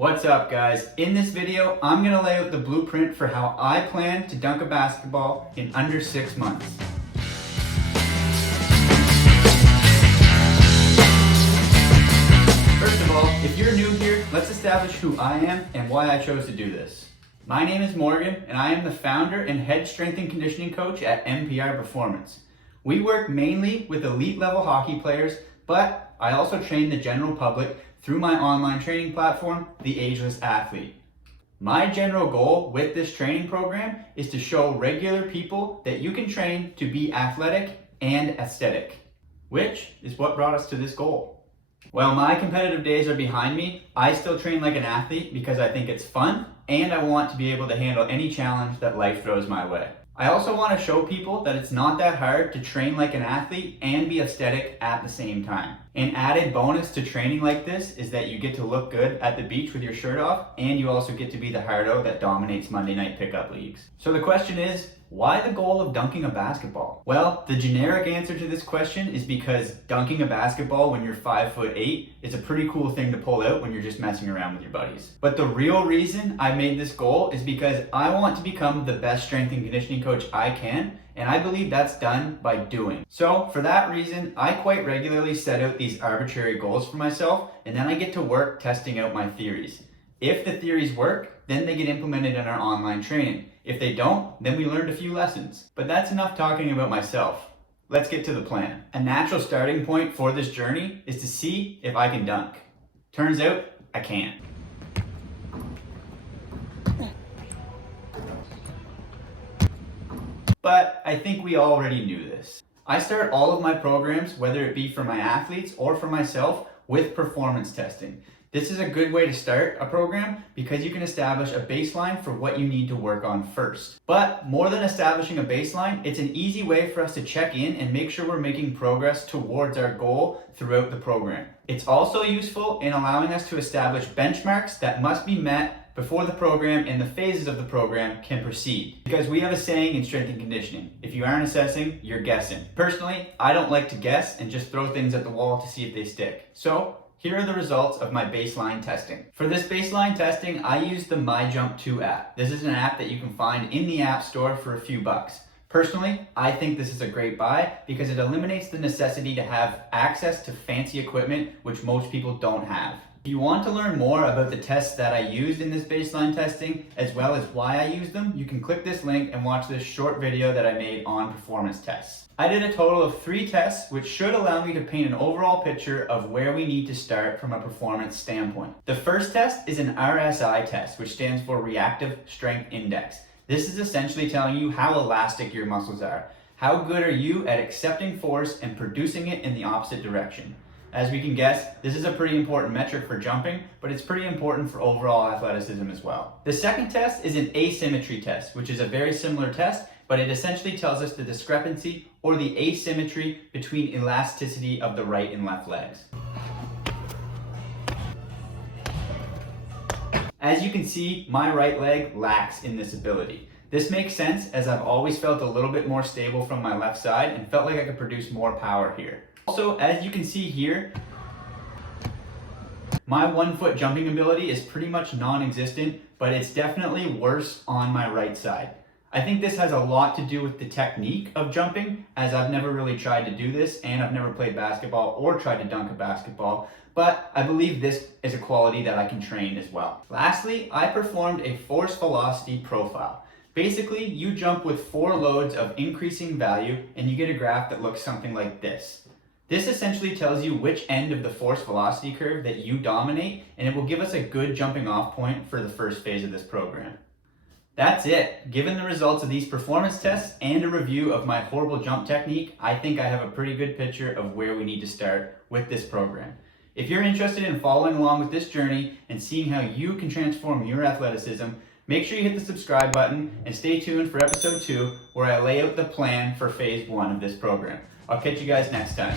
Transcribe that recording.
What's up, guys? In this video, I'm gonna lay out the blueprint for how I plan to dunk a basketball in under 6 months. First of all, if you're new here, let's establish who I am and why I chose to do this. My name is Morgan, and I am the founder and head strength and conditioning coach at MPR Performance. We work mainly with elite level hockey players, but I also train the general public through my online training platform, the Ageless Athlete. My general goal with this training program is to show regular people that you can train to be athletic and aesthetic, which is what brought us to this goal. While my competitive days are behind me, I still train like an athlete because I think it's fun and I want to be able to handle any challenge that life throws my way. I also want to show people that it's not that hard to train like an athlete and be aesthetic at the same time. An added bonus to training like this is that you get to look good at the beach with your shirt off, and you also get to be the hardo that dominates Monday night pickup leagues. So the question is, why the goal of dunking a basketball? Well, the generic answer to this question is because dunking a basketball when you're 5'8" is a pretty cool thing to pull out when you're just messing around with your buddies. But the real reason I made this goal is because I want to become the best strength and conditioning coach I can, and I believe that's done by doing. So for that reason, I quite regularly set out these arbitrary goals for myself, and then I get to work testing out my theories. If the theories work, then they get implemented in our online training. If they don't, then we learned a few lessons. But that's enough talking about myself. Let's get to the plan. A natural starting point for this journey is to see if I can dunk. Turns out, I can't. But I think we already knew this. I start all of my programs, whether it be for my athletes or for myself, with performance testing. This is a good way to start a program because you can establish a baseline for what you need to work on first. But more than establishing a baseline, it's an easy way for us to check in and make sure we're making progress towards our goal throughout the program. It's also useful in allowing us to establish benchmarks that must be met before the program and the phases of the program can proceed. Because we have a saying in strength and conditioning, if you aren't assessing, you're guessing. Personally, I don't like to guess and just throw things at the wall to see if they stick. So here are the results of my baseline testing. For this baseline testing, I used the MyJump 2 app. This is an app that you can find in the App Store for a few bucks. Personally, I think this is a great buy because it eliminates the necessity to have access to fancy equipment, which most people don't have. If you want to learn more about the tests that I used in this baseline testing, as well as why I used them, you can click this link and watch this short video that I made on performance tests. I did a total of 3 tests, which should allow me to paint an overall picture of where we need to start from a performance standpoint. The first test is an RSI test, which stands for Reactive Strength Index. This is essentially telling you how elastic your muscles are. How good are you at accepting force and producing it in the opposite direction? As we can guess, this is a pretty important metric for jumping, but it's pretty important for overall athleticism as well. The second test is an Asymmetry Test, which is a very similar test, but it essentially tells us the discrepancy or the asymmetry between elasticity of the right and left legs. As you can see, my right leg lacks in this ability. This makes sense as I've always felt a little bit more stable from my left side and felt like I could produce more power here. Also, as you can see here, my 1-foot jumping ability is pretty much non-existent, but it's definitely worse on my right side. I think this has a lot to do with the technique of jumping, as I've never really tried to do this and I've never played basketball or tried to dunk a basketball, but I believe this is a quality that I can train as well. Lastly, I performed a force velocity profile. Basically, you jump with 4 loads of increasing value and you get a graph that looks something like this. This essentially tells you which end of the force velocity curve that you dominate, and it will give us a good jumping off point for the first phase of this program. That's it. Given the results of these performance tests and a review of my horrible jump technique, I think I have a pretty good picture of where we need to start with this program. If you're interested in following along with this journey and seeing how you can transform your athleticism, make sure you hit the subscribe button and stay tuned for episode 2, where I lay out the plan for phase 1 of this program. I'll catch you guys next time.